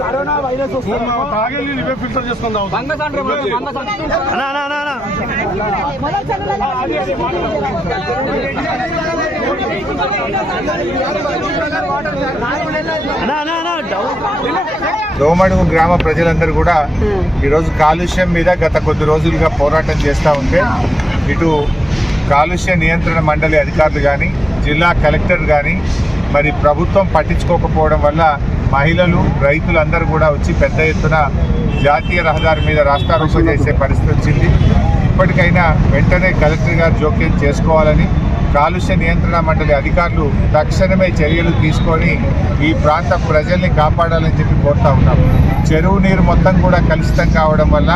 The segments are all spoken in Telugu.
కరోనా వైరస్ ఫిల్టర్ చేసుకుందాం. దోమడుగు గ్రామ ప్రజలందరూ కూడా ఈరోజు కాలుష్యం మీద గత కొద్ది రోజులుగా పోరాటం చేస్తూ ఉంటే ఇటు కాలుష్య నియంత్రణ మండలి అధికారులు కానీ జిల్లా కలెక్టర్ కానీ మరి ప్రభుత్వం పట్టించుకోకపోవడం వల్ల మహిళలు రైతులందరూ కూడా వచ్చి పెద్ద ఎత్తున జాతీయ రహదారి మీద రాస్తారోకో చేసే పరిస్థితి వచ్చింది. ఇప్పటికైనా ఇప్పటికైనా వెంటనే కలెక్టర్ గారు జోక్యం చేసుకోవాలని, కాలుష్య నియంత్రణ మండలి అధికారులు తక్షణమే చర్యలు తీసుకొని ఈ ప్రాంత ప్రజల్ని కాపాడాలని చెప్పి కోరుతా ఉన్నాం. చెరువు నీరు మొత్తం కూడా కలుషితం కావడం వల్ల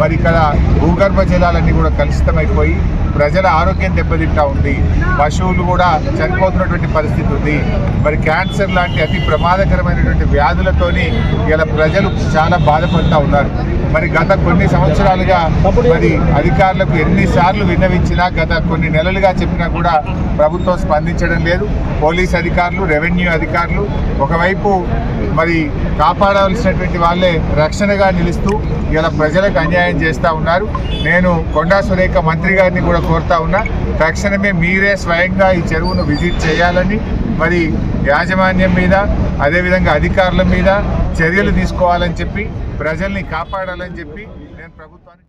మరి ఇక్కడ భూగర్భ జలాలన్నీ కూడా కలుషితమైపోయి ప్రజల ఆరోగ్యం దెబ్బతింటా ఉంది. పశువులు కూడా చనిపోతున్నటువంటి పరిస్థితి ఉంది. మరి క్యాన్సర్ లాంటి అతి ప్రమాదకరమైనటువంటి వ్యాధులతోని ఇలా ప్రజలు చాలా బాధపడుతూ ఉన్నారు. మరి గత కొన్ని సంవత్సరాలుగా మరి అధికారులకు ఎన్నిసార్లు విన్నవించినా, గత కొన్ని నెలలుగా చెప్పినా కూడా ప్రభుత్వం స్పందించడం లేదు. పోలీస్ అధికారులు, రెవెన్యూ అధికారులు ఒకవైపు మరి కాపాడవలసినటువంటి వాళ్ళే రక్షణగా నిలుస్తూ ఇలా ప్రజలకు అన్యాయం చేస్తూ ఉన్నారు. నేను కొండా సురేఖ మంత్రి గారిని కూడా కోరుతా ఉన్నా, తక్షణమే మీరే స్వయంగా ఈ చెరువును విజిట్ చేయాలని, మరి యాజమాన్యం మీద అదేవిధంగా అధికారుల మీద చర్యలు తీసుకోవాలని చెప్పి, ప్రజల్ని కాపాడాలని చెప్పి నేను ప్రభుత్వానికి